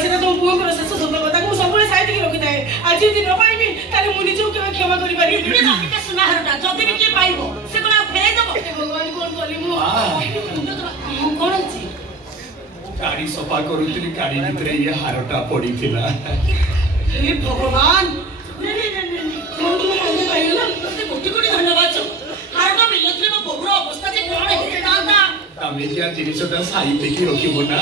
सेटा तो पुओ को शेष सत कथा को सब साइड के रखि थाए आज दिन न पाइबी ताले मुनि जो के क्षमा करि पारि के सुनाहरटा जति भी के पाइबो से कोना फेरै दबो भगवान कोन कली मु कोन अछि गाड़ी सफा करूतली गाड़ी भितरे ये हारटा पड़ी थिला हे भगवान कोन तुम कांदे पाइला से कोटी कोटी धन्यवाद छ हारटा मिलथले म बहुरा अवस्था जे कोन हे दादा तमे क्या जिनिसटा साई देखि रखिबो ना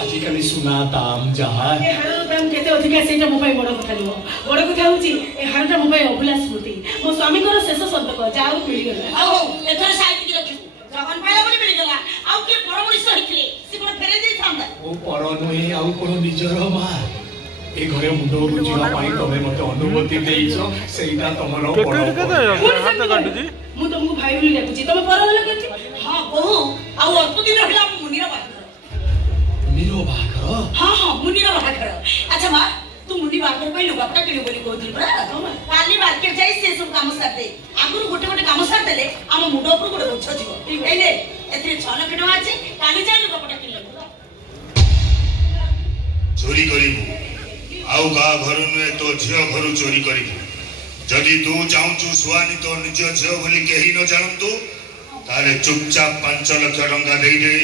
आजि काली सुना दाम जहा ए हारर दाम केते अधिका सेटा मो पाई बड़ कथा लो बड़ कथा होची ए हारटा मो पाई अभुला स्मृति मो स्वामी को शेष शब्द को जाओ मिल गेला आओ एथर साई देखि रखिबो जवान पाइला बोली मिल गेला आउ के परमणि सहितले से कोन फेरे दे थांदा ओ परनोई आउ कोन निजर मा ए घरे मुंडो बुझिवा पाई तमे मते अनुमति देइछो सेइटा तमरो हाथ काटू जी मु तुमको भाई बोली डाकुची तमे परल केति हां बहु आउ अल्प दिन रहला मुनिरा बाकर हां हां मुनिरा बाकर अच्छा मां तू मुनि बाकर पई लुगापटा किने बोली कहथि परा काली मार्केट जाई से सब काम साथ दे आगुर गोटे गोटे काम साथ देले हम मुंडो ऊपर गोटे बोझ जीवो ठीक हेले एथि 6 लाख टका अछि काली जाई लुगापटा किने चोरी करिबू आउ का घर नुए तो झियो घर चोरी करिबू जदि तू चाहू सुहानी तो निज झियो बोली केही न जानतु ताले चुपचाप 5 लाख टका दे दे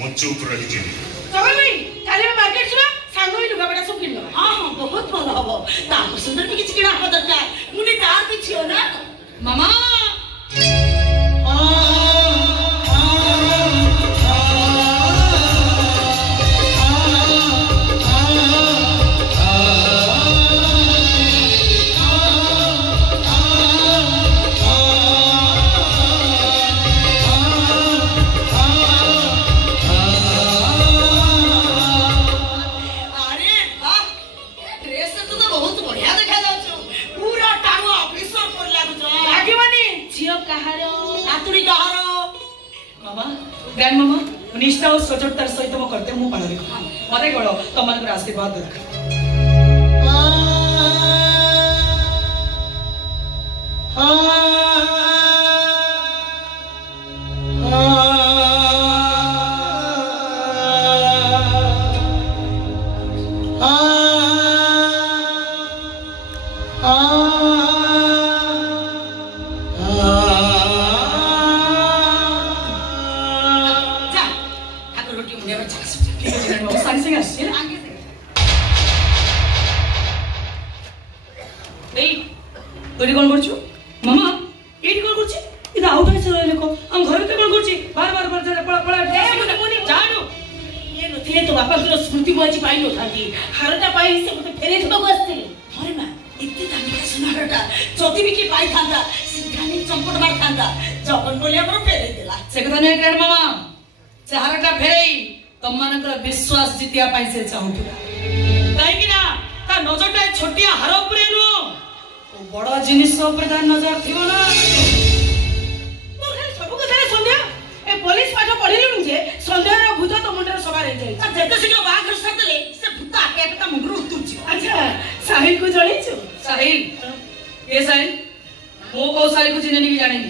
मु चुप रहि जेबी चलो भाई काली मार्केट सुना सांगो लुगा बड़ा सब किन हां हां बहुत भलो हबो ता सुंदर भी किछ किना हबो दरकार मुने तार पिछियो ना मामा ग्रैंड मामा निष्ठा और सजगतार सहित मो करते मु पालन कर मते गळो तमन को आशीर्वाद दरकार तोरी कोन करछु मामा एडी कोन करछि इदा आउट है से लेको हम घर के कोन करछि बार बार पड़ा पड़ा ए मुनी जानो ये नथिले तो बापा को स्मृति मोची पाई न थाती हारटा पाई से मते फेरे थको आस्ते अरे मां इत्ते दामिका सुनारटा जति भी की पाई थांदा सिद्धानी चंपट मार थांदा जगन बोले हमर फेरे देला से कथा नै ग्रैंड मामा से हारटा फेरेई तम मानकर विश्वास जितिया पाई से चाहुतुला काई कि ना ता नजरटा छोटिया हार ऊपर नो बड़ा जिनिस ऊपर ता नजर थिबो ना मोर खाली सब कथा रे संध्या ए पुलिस पाठ पढिलु जे संध्या रो भूत तो मुंडर सवार हे जाई जेते सिनो बाग कर देले से भूत आके ता मुंडर उतुची अच्छा साहिल को जणी छु साहिल ए साहिल मो को साहिल को चिन्हनी की जानेनी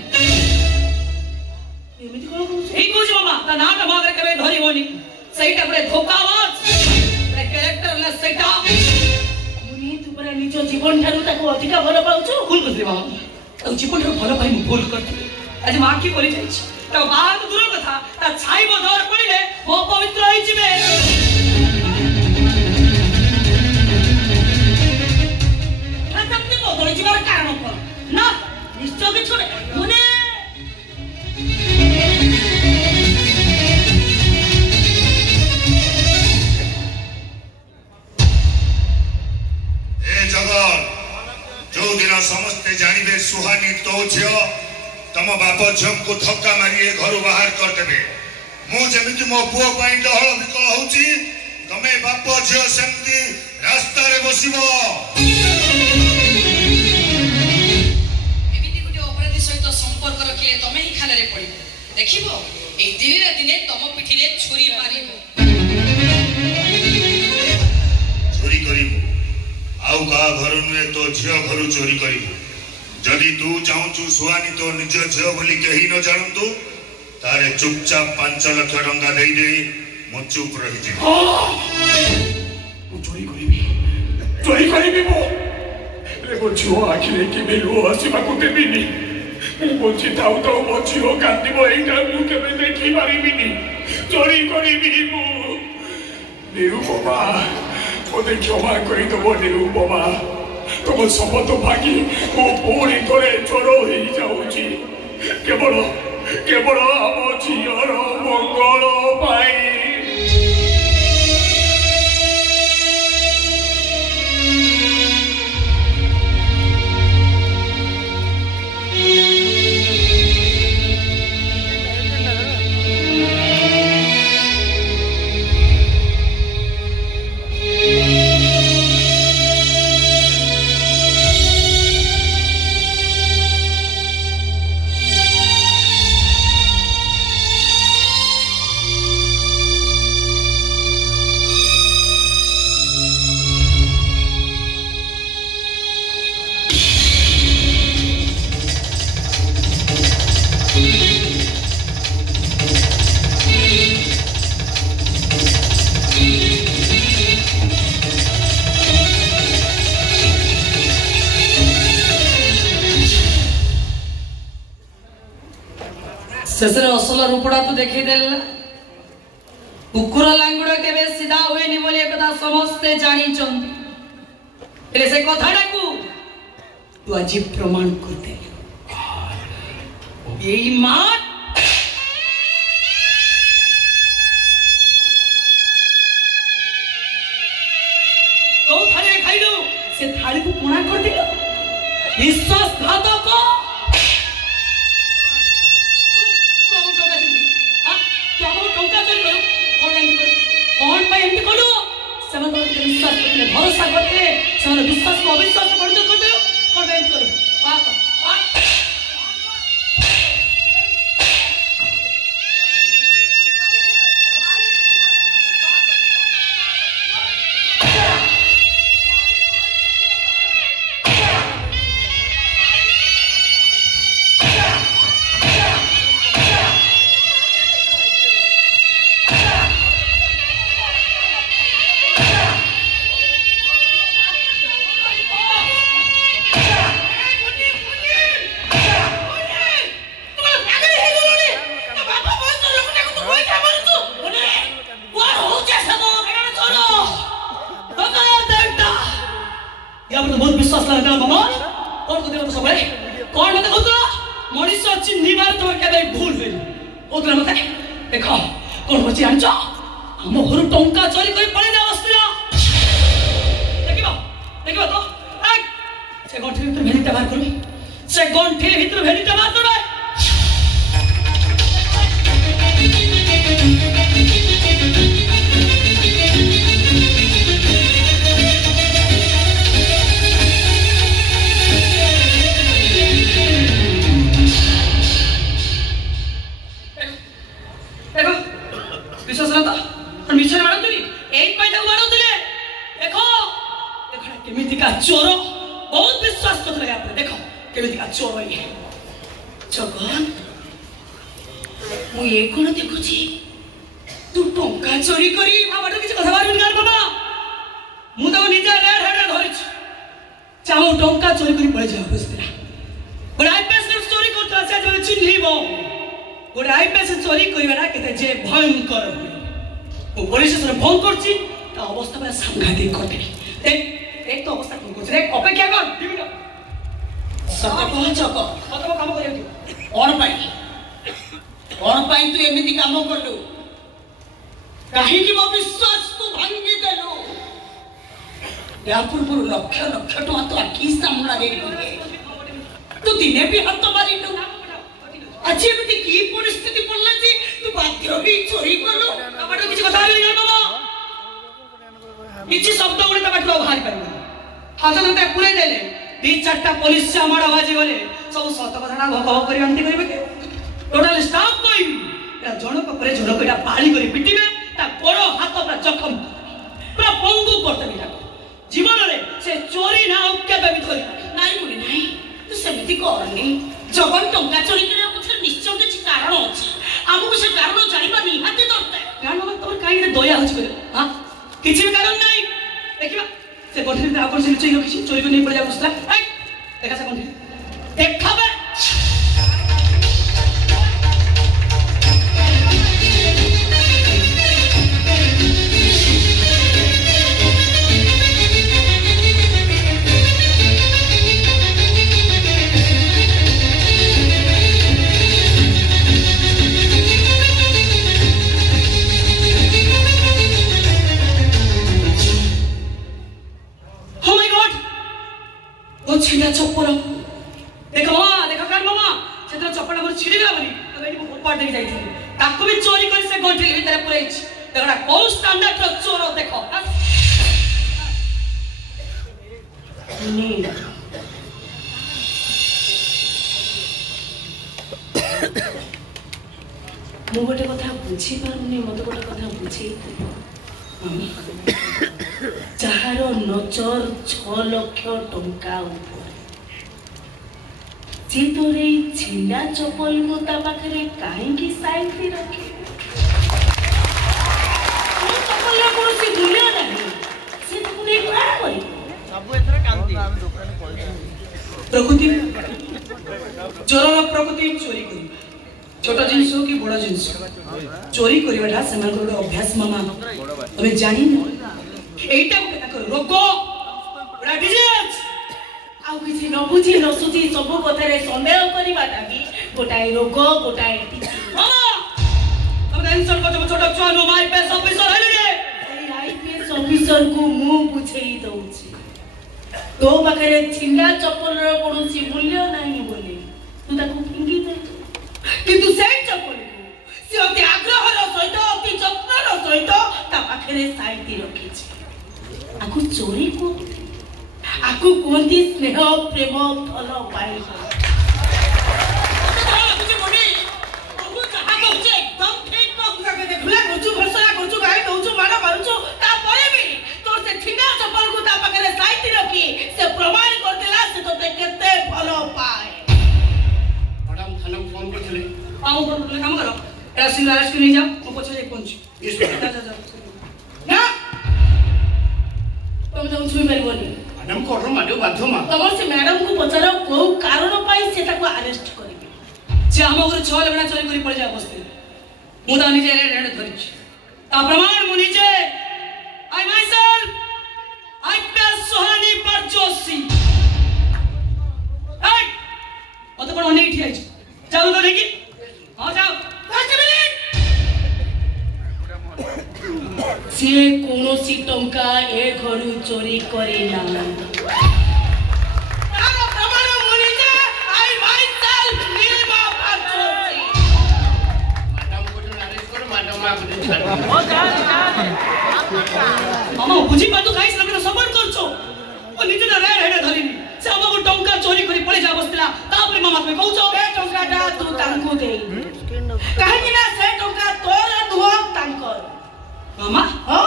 एमिति कोन कहू ए कहू मामा ता नाटा मागरे केबे धरि होनी सहीटा परे धोकावाज रे कैरेक्टर ले सहीटा निजो जीवन ठारू ताको अधिका भल पाउछु भूल करथि मामा ता जीवन ठारू भल पाई मु भूल करथि आज मां की बोली जाई छी ता बात दूर कथा ता छाई बदर पड़िले मो पवित्र होई जिवे आ तमते बदल जीवार कारण कोन ना निश्चय भी छोड़े मुने जो दिन समस्ते जानवे सुहानी तो झियो तम बाप झियो को धक्का मारी घर बाहर करदेवे मुझे मो पुओ डहल विकल होची तमे बाप झियो सेमती रास्ता रे बसिबो एमिति गुटे अपराधी सहित संपर्क रखिले तमे ही खाले रे पड़िबो देखिबो ए दिने रे दिने तम पिठी रे छुरी मारिबो चोरी करिबो आउ का घर नुए तो झियो घर चोरी करिबो जदि तू चाहू सुहानी तो निज झियो बोली केही न जानतु तारे चुपचाप 5 लाख टका दे दे मु चुप रहि जे पारिबि मो झियो आखिरे केबे लुह आसिबाकु देबिनी बंची थाउ थाउ मो झियो कांदिबो एइटा मु केबे देखि पारिबिनी चोरी करिबि मु निरुपमा ओते क्षमा करि दबो निरुपमा तुम शपथ भागी मो पुणी थोड़े चोर हो जाऊँगी केवल केवल आम झीर मंगल पाई शेषर असल रूपड़ा तो देखीदेल कुकुर लांगुड़ केबे सीधा हुएनि बोली एकदा समस्ते जानी चंदी से कथाटा को तू आज प्रमाण करते यही मां तो थाली खाइलु से थाली को पुणा कर दिलो विश्वासघातक भरोसा करते विश्वास को अविश्वास में परिणत करते हो बहुत विश्वास लगा मामा कौन को देव तो सब कौन मत कहतो मनुष्य चिन्हिबार तोर केबे भूल होई ओतला मते देखो कौन बची आनछ हम घर टंका चोरी कर पड़े जा असला देखिबो तो से गंठी भीतर भेलिटा बाहर करू से गंठी भीतर भेलिटा बाहर करू चोर बहुत विश्वास करते हैं आपने देखो केमिति का चोर है जगन मु ये कोन देखुची तू टंका चोरी करी बाबाटा किछ कथा बारू गार बाबा मु तो निजा रेड हेड धरिछ चाहो टंका चोरी करी पड़े जाओ बुझला बड़ा आईपीएस चोरी करता से जो चिन्हिबो बड़ा आईपीएस चोरी करिवारा केते जे भयंकर ओ पुलिस से फोन करछि ता अवस्था में सांघातिक करते देख एक तो अवस्था कौन कुछ रे अपेक्षा कर दिबिना सत्य पहुंच को कतम काम करियो कोन पाई तू एमिति काम करलु काहे कि मो विश्वास को भांगी देलु या पूर्व लक्ष लक्ष तो आखी सामना रे तू दिने भी हाथ मारिलु आज एमिति की परिस्थिति पड़ला जे तू बाध्य भी चोरी करलु बाबाटा किछ कथा रे बाबा किछि शब्द गुडी बाबाटा बाहर करबा हाथ धंधे पूरे देले दी चारटा पुलिस से माड़ बाजी गले सब सत कथा भक भक करी अंती करबे के टोटल स्टाफ कोई या जणक परे जणक एटा पाळी करी पिटिबे ता गोड़ हाथ पूरा जखम पूरा पंगु करते बिना जीवन रे से चोरी ना केबे भी धरि नाही मुनि नाही तू सेमिति करनी जगन टंका चोरी करे पछे निश्चय किछ कारण अछि हमहु से कारण जानिबा निहाती दरकार कारण तोर काई दया होछ करे हां किछ भी कारण नाही देखिबा से गंठे आगो से लुचई रखी चोरी को नहीं पड़ जा बसला देखा से गंठे देखा बे छिड़ा चप्पल देखो देखो कान मामा सेतरा चप्पल हमर छिड़ी गला बनी अब एटी फुटपाथ देख जाई थी ताको भी चोरी करी से गंठे भीतर पुरई छी देखड़ा को स्टैंडर्ड रो चोर देखो नी मु गोटे कथा बुझी पारुनी मते गोटे कथा बुझी जहार नजर 6 लाख टंका जे तोरे छिंडा चप्पल को ता पाखरे काहेकि साइती रखे चप्पल ला कोसी मूल्य नाही से तो नहीं करा करी सब एथरा कांदी प्रकृति चोरर प्रकृति चोरी करी छोटा जिंस हो कि बड़ा जिंस चोरी करिवाटा समान को अभ्यास मामा तमे जानि एटा को रोग बड़ा डिजीज आउ किसी न बुझी न सुझी सब कथारे संदेह करिवाटा भी गोटाए रोग गोटाए मामा हम टेंशन को छोटा छुआ नो माय पेस ऑफिसर हेले रे ए आईपीएस ऑफिसर को मु बुझेई दउची तो पाखरे छिंडा चप्पल रो कोनोसी मूल्य नाही बोले तू ताको फिंगी दे किंतु से चप्पल को से अति आग्रहर सहित अति जत्नर सहित ता पाखरे साइती रखिछि आकु चोरी को आकु कोंती स्नेह प्रेम फल पाई तुझे मने बहु कहा कहछे एकदम ठीक कहू के देखला गुचु भरसरा गुचु गाय दउछु मारा मारुछु ता परे भी तोर से छिंडा चप्पल को ता पाखरे साइती रखी से प्रमाण कर देला से तोते केते फल पाए मैडम थाना फोन करथिले आउ काम करो एरा सिंगार के नहीं जाओ मो पछे जाई पहुंची इस जा ना तुम जाऊ छुई परबोनी मैडम को माडो बाथरूम तमर से मैडम को पचारो को कारण पाई से ताको अरेस्ट करिवे जे हम ओर 6 लेबना चोरी करी पड़ जा बसते मु ता निजे रेड धरिछ ता प्रमाण मु निजे आई माय सेल्फ आई पेस सोहानी पर जोशी आई ओ तो कोन नहीं ठिया छ चलो तो देखी हां जाओ 5 मिनट से कोनोसी टंका ए घरु चोरी करे ना तारा प्रमाण मुनि जे I myself Neelima Pachosi madam को अरेस्ट करो मैडम आ को छाड़ ओ जा मामा बुझी पातु गाइस लगन सपोर्ट करछो ओ निजे ना रेड हेड धरिनी से हम को टंका चोरी करी पड़े जा बसला तापरे मामा तुम्हें कहछो ए टंकाटा तू तांको दे काहे कि ना से टंका तोर दुह तांकर मामा हो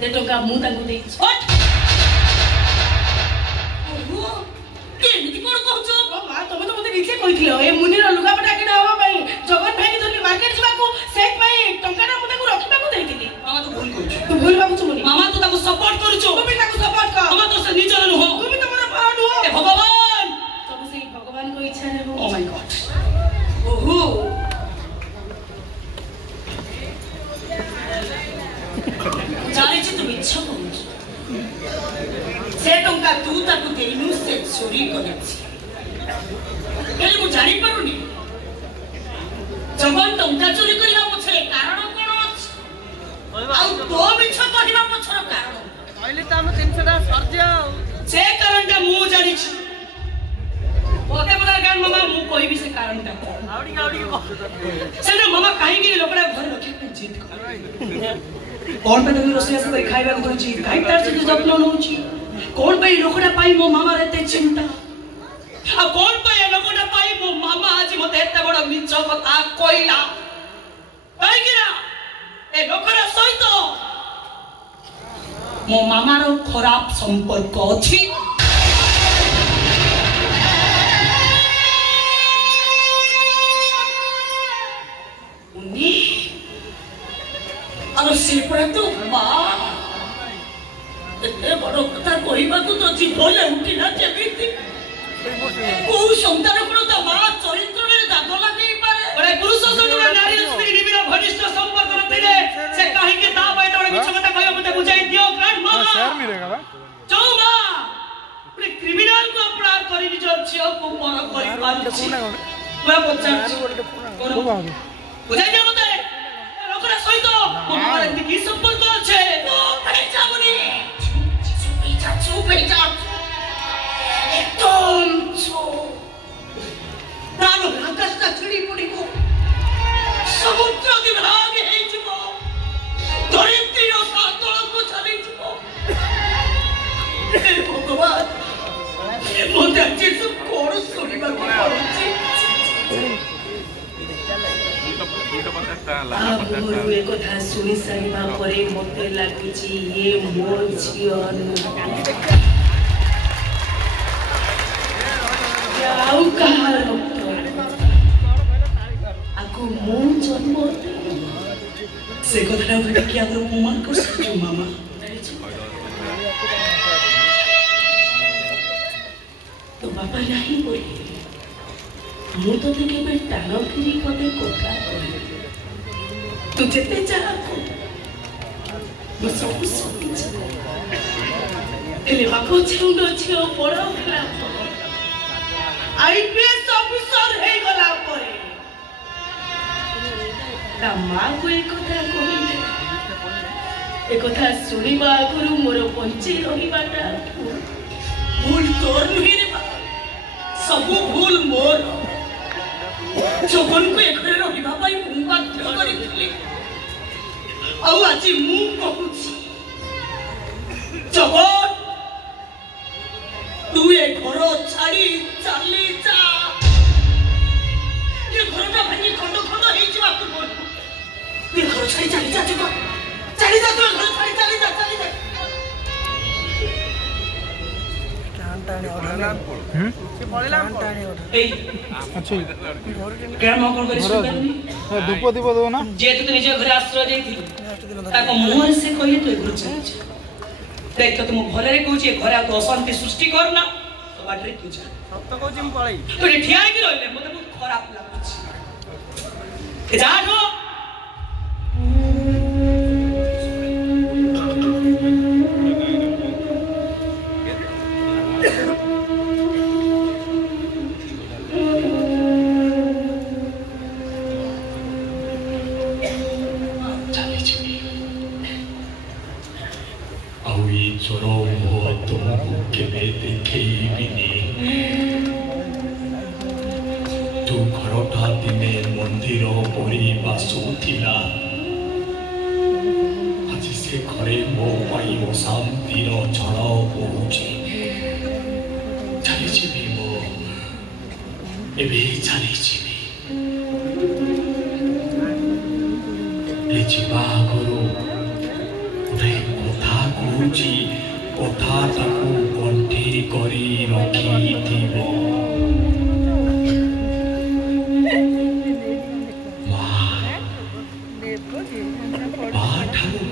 दे टंका मु तांको दे हट ओहो केमिति कोन कहछो मामा तमे तो मते निचे कहिथिलो ए मुनिर लुगापटा किना हवा पई जगन भाई धरली मार्केट जिबाको सेट पई टंकाटा मते को रखिबाको देइथिली मामा तो भूल करछु तू भूल बाबू मुनि मामा तू ताको सपोर्ट करछु तू भी ताको सपोर्ट कर मामा तो से निचर न हो तू भी तो मोर पार न हो ए भगवान तब से भगवान को इच्छा रे हो ओ माय गॉड ओहो जाने छी तुम इच्छा करू से टंका तू ताको देइनु से चोरी करछि ए मु जानि पारुनी जगन टंका चोरी करिया पछरे कारण कोन अछि आउ तो मिछ कहिबा पछर कारण कहली त हम 300 टा सरजा से कारणटा मु जानि छी ओते बड़ा गान मामा मु कहबी से कारणटा आवडी से ना मामा काहे कि लोकड़ा घर रखे पे जीत कर कौन पे तने रोसे से खाइबा को छी काई तार से जत्न नउची कौन पे लोकड़ा पाई मो मामा रहते चिंता आ कौन पे लोकड़ा पाई मो मामा आज मते एते बड़ मिछ कथा कोइला काई कि ना ए लोकड़ा सहित मो मामा रो खराब संपर्क अछि उनी और सिरपरा तो एते बड़ कथा कहिबाकू तो जीवन उठिला जेमिति को संतान कोन ता मां चरित्र रे दाग लागै पारे बड़े पुरुष संग नारी स्त्री निबिर घनिष्ठ संपर्क रथिले से काहे के ता बाय तोड़े मिछ कथा कहयो मते बुझाई दियो ग्रैंड मामा शेयर मिलेगा बा चौमा पुरे क्रिमिनल को अपराध करी निज छियो को पर करी पाछि मैं पचार बुझाई दियो मते लोकरा सहित मोर एति की संपर्क আছে ও ভাই যাবনি चुप ही जा एकदम चुप नानो आकाश का चिड़ी पड़िबो समुद्र विभाग हे जिवो धरित्री और सातल को चली जिवो हे भगवान मोते जे सब कोन सुनिबा को पड़ुची आगुरु एक कथा सुनी सारिबा परे मते लागुची ये मोर जीवन आउ कहा आको मो जन्म से कथा उठे कि आदर मुमान कर सजू मामा तो बाबा नहीं बोले मु तो केबे टाण फिरी पदे कथा कहि तू जेते चाह को मु सब सुनिछ एले बाको छुंडो छियो बड़ खला आईपीएस ऑफिसर हे गला परे ता मां को एक कथा कहिले एक कथा सुनिबा आगुरु मोर पंची रहिबाटा भूल तोर नुही रे बा सब भूल मोर जगन को एकरे रहिबा पाई मु बाध्य करिथिली औ आजि मु कहूची जगन तू ए घर छाड़ी चली जा ये घरटा भांगी खंड खंड हे जिवा तू बोल ये घर छाड़ी चली जा जगन चली जा तू घर छाड़ी चली जा टांटाने ओढला से पळेला टांटाने ओढ ए अच्छा क्या म कोन करि सुनबेनी धूप दीप दो ना जे तू निज घर आश्रय देथि ताको मोहर से कहिए तो घर चली देख तो तुम भले रे कहूची घर तो अशांति सृष्टि करना तो बाटरे तू जा सब तो कहूची हम पळाई तो ठिया की रहले मते बहुत खराब लागुची जा ठो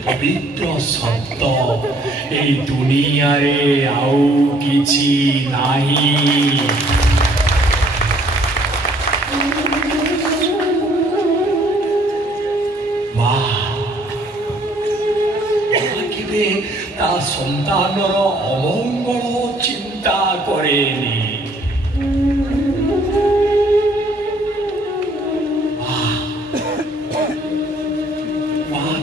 पवित्र शब्द ए दुनिया रे आउ किछि नाही ता सन्तानर अमंगल चिंता करेनी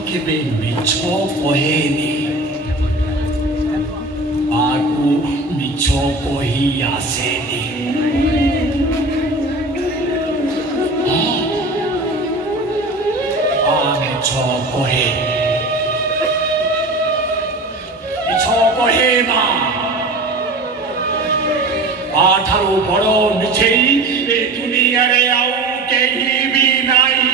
केबे मिछ कहेनी आगु मिछ कही आसेनी मिछ कहे मा आठारो बड़ो मिछेई ए दुनिया रे आउ केही भी नाही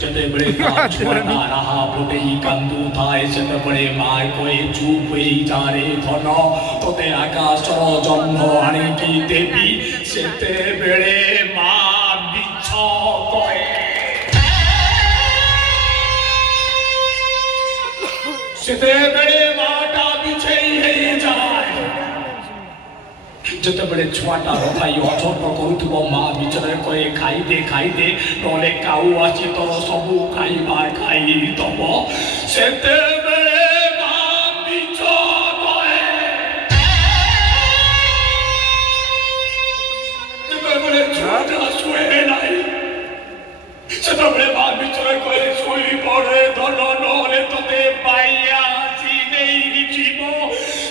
जते बड़े छुआ रहा पोते ही कंदू थाए जते बड़े माय कोई चुप होई जारे धन तोते आकाश रो जन्म आनी की देवी सेते बेले मा मिछ कहे सेते बेले माटा बिछेई हेई जाए जते बेले छुआटा भाई अछट करूथबो मा बिचरे कहे खाई दे नले काऊ आछि तोर सबु खाइबा खाई दबो सेते बेले मा बिच गए जते बेले छुआटा सुए नाही सेते बेले मा बिचरे कहे सुई पड़े धन नले तते पाइया सी नहीं जीवो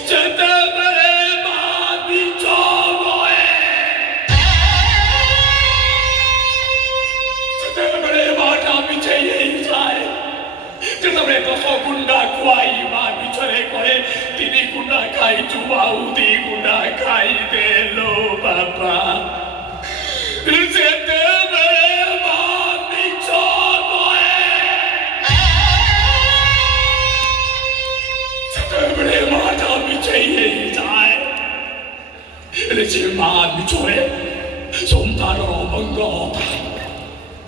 सेते बेले मा बिच जतबे तो गुंडा खुआई मां बिछरे करे तीनी गुंडा खाई जुबाऊ दी गुंडा खाई दे लो बाबा जते मेरे मां बिछो गए जते मेरे माता बिछे ही जाए लेचे मां बिछोए संतानो मंगो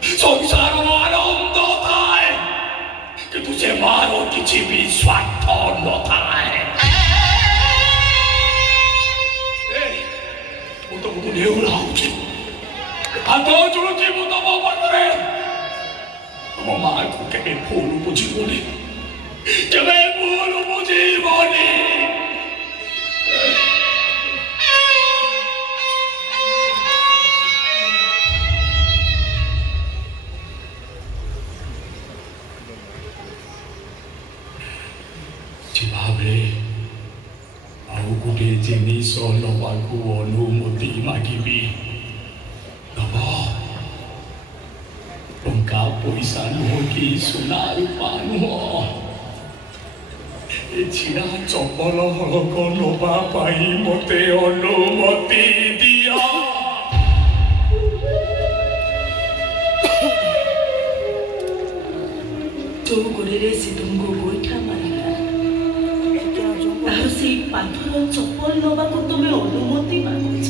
संसारो आनंद थाए कि तुझे मारो किसी भी स्वार्थ न थाए मुझे मुझे नहीं उड़ाऊँगी आतो जुड़ती मुझे वो बंदरे हम मार को के फूल मुझे बोले कि मैं फूल मुझे बोले जिनिस नबाकू अनुमति मागिबी नब टंका पैसा नुह कि सुना रूपा नुह छिड़ा चपल हलक नवा पाई मते अनुमति दिया चौगुड़े से तुमको गोईठा मारिला तार से पाथर चप्पल नवा को तुम्हें अनुमति मांगुछ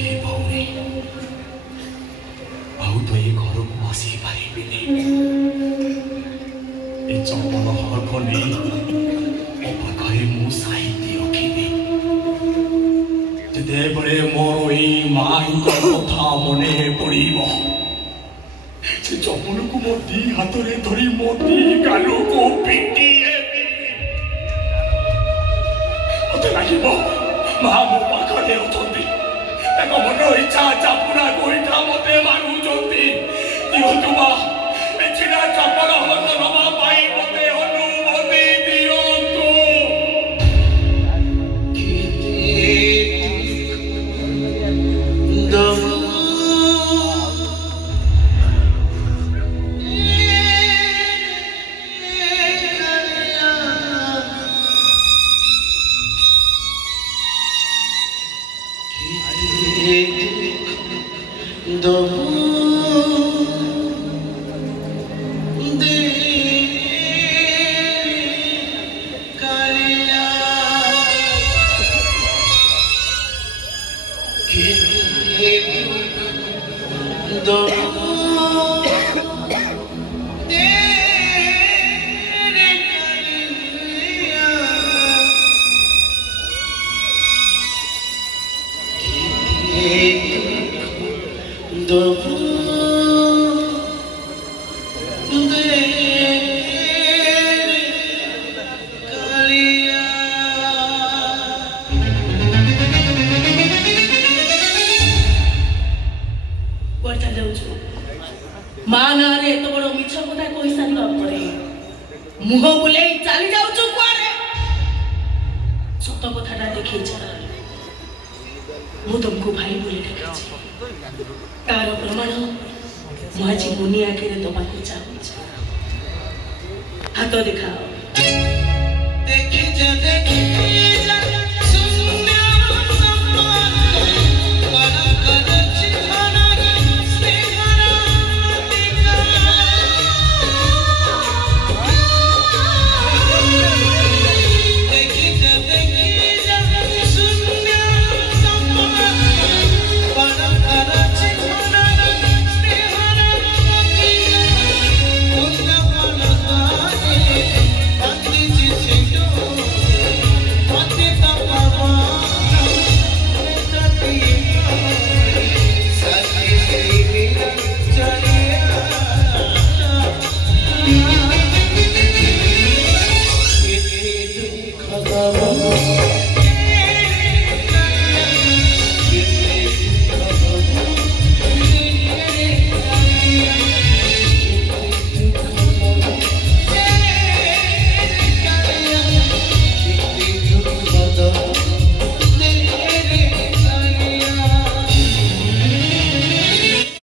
ए भौनी आउ तो ये घर को आसी पारिबिनी ए चप्पल हक नै ओ पाखरे मु साहित्य रखिबी जते बड़े मोर ए मांको कथा मने पड़िबो से चप्पल को मोदी हाथरे धरी मोदी गालो को पिटी मते लागिबो मा मो पाखरे अछंती ताको मन इच्छा चापुना गोइठा मते मारू जंती दियंतु मा एछिना चप्पल हलक नवा पाई मते अनुमति दियंतु दम मुह बुले चली जाऊँ कुआड़े सत कथा देखी मु तुमको भाई बोली देखे तार प्रमाण मुझे मुनि आगे दबा चाहूँ हाथ दिखाओ देखी जा देखी जा Baba